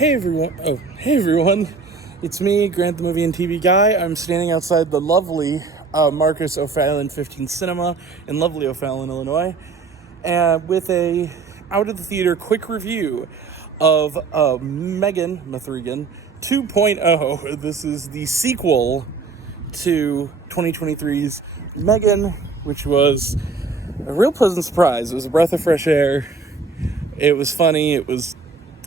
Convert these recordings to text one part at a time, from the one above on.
Hey everyone. It's me, Grant the Movie and TV Guy. I'm standing outside the lovely Marcus O'Fallon 15 Cinema in lovely O'Fallon, Illinois, with a out of the theater quick review of M3GAN 2.0. This is the sequel to 2023's M3GAN, which was a real pleasant surprise. It was a breath of fresh air. It was funny. It was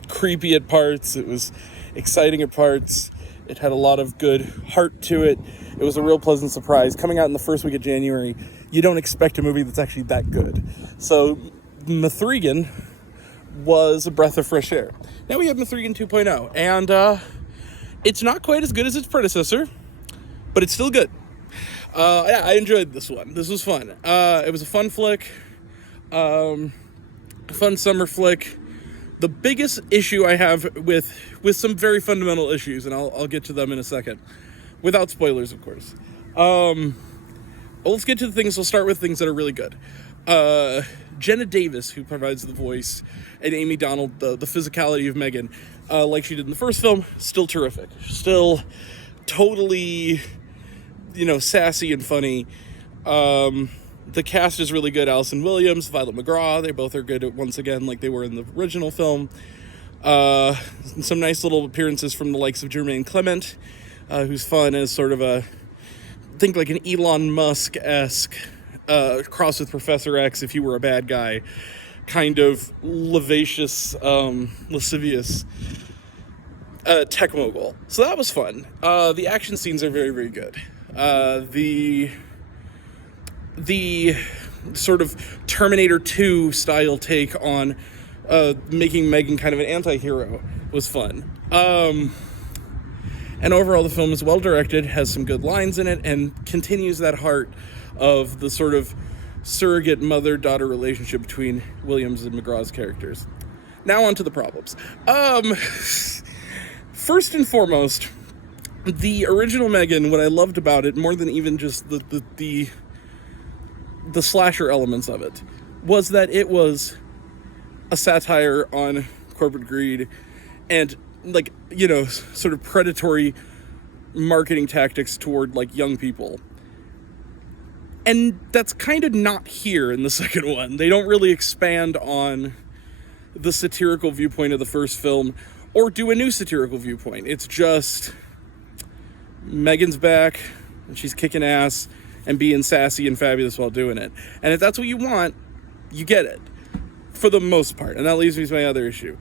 creepy at parts. It was exciting at parts. It had a lot of good heart to it. It was a real pleasant surprise. Coming out in the first week of January, you don't expect a movie that's actually that good. So M3GAN was a breath of fresh air. Now we have M3GAN 2.0, and it's not quite as good as its predecessor, but it's still good. I enjoyed this one. This was fun. It was a fun flick, fun summer flick. The biggest issue I have with some very fundamental issues, and I'll get to them in a second, without spoilers, of course. Let's get to the things. We'll start with things that are really good. Jenna Davis, who provides the voice, and Amy Donald, the physicality of M3GAN, like she did in the first film, still terrific. Still totally, sassy and funny. The cast is really good. Allison Williams, Violet McGraw, they both are good once again, like they were in the original film. Some nice little appearances from the likes of Jermaine Clement, who's fun as sort of think like an Elon Musk-esque cross with Professor X if he were a bad guy, kind of lascivious tech mogul. So that was fun. The action scenes are very, very good. The sort of Terminator 2 style take on making M3GAN kind of an anti-hero was fun. And overall, the film is well directed, has some good lines in it, and continues that heart of the sort of surrogate mother-daughter relationship between Williams and McGraw's characters. Now on to the problems. First and foremost, the original M3GAN, what I loved about it, more than even just the slasher elements of it, was that it was a satire on corporate greed and sort of predatory marketing tactics toward young people. And that's kind of not here in the second one. They don't really expand on the satirical viewpoint of the first film or do a new satirical viewpoint. It's just M3GAN's back and she's kicking ass and being sassy and fabulous while doing it. And if that's what you want, you get it. For the most part. And that leaves me to my other issue.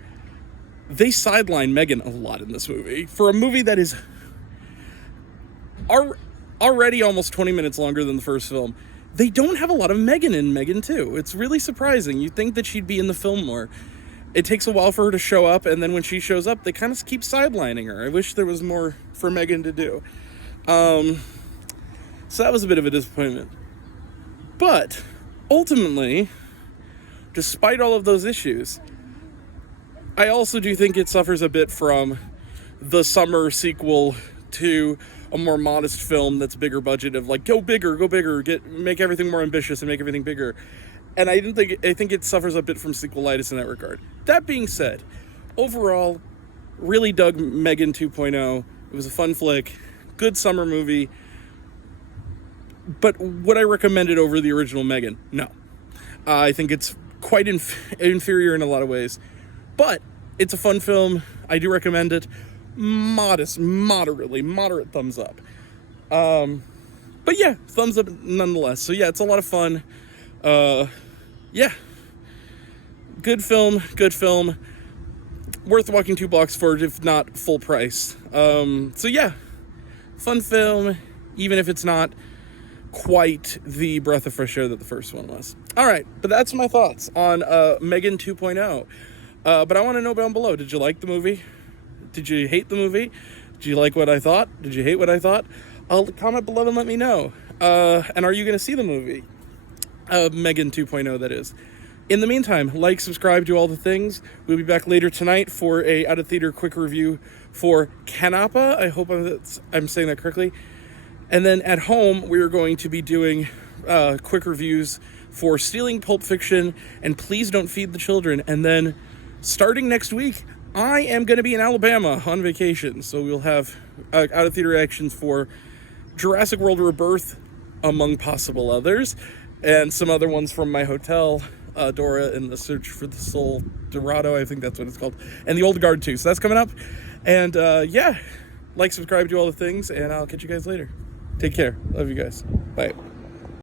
They sideline M3GAN a lot in this movie. For a movie that is already almost 20 minutes longer than the first film, they don't have a lot of M3GAN in M3GAN 2. It's really surprising. You'd think that she'd be in the film more. It takes a while for her to show up, and then when she shows up, they kind of keep sidelining her. I wish there was more for M3GAN to do. So that was a bit of a disappointment. But, ultimately, despite all of those issues, I also do think it suffers a bit from the summer sequel to a more modest film that's bigger budget of go bigger, make everything more ambitious and make everything bigger. And I think it suffers a bit from sequelitis in that regard. That being said, overall, really dug M3GAN 2.0. It was a fun flick, good summer movie. But would I recommend it over the original M3GAN? No. I think it's quite inferior in a lot of ways. But it's a fun film. I do recommend it. Moderate thumbs up. But yeah, thumbs up nonetheless. So yeah, it's a lot of fun. Yeah. Good film. Worth walking 2 blocks for, if not full price. So yeah, fun film, even if it's not quite the breath of fresh air that the first one was. All right, but that's my thoughts on M3GAN 2.0. But I want to know down below, did you like the movie? Did you hate the movie? Did you like what I thought? Did you hate what I thought? Comment below and let me know. And are you going to see the movie? M3GAN 2.0, that is. In the meantime, subscribe, do all the things. We'll be back later tonight for a out-of-theater quick review for Canapa. I hope I'm saying that correctly. And then at home, we're going to be doing quick reviews for Stealing Pulp Fiction and Please Don't Feed the Children. And then starting next week, I am going to be in Alabama on vacation, so we'll have out-of-theater reactions for Jurassic World Rebirth, among possible others, and some other ones from my hotel, Dora and the Search for the Soul Dorado, I think that's what it's called, and The Old Guard too. So that's coming up, and yeah, like, subscribe, do all the things, and I'll catch you guys later. Take care. Love you guys. Bye.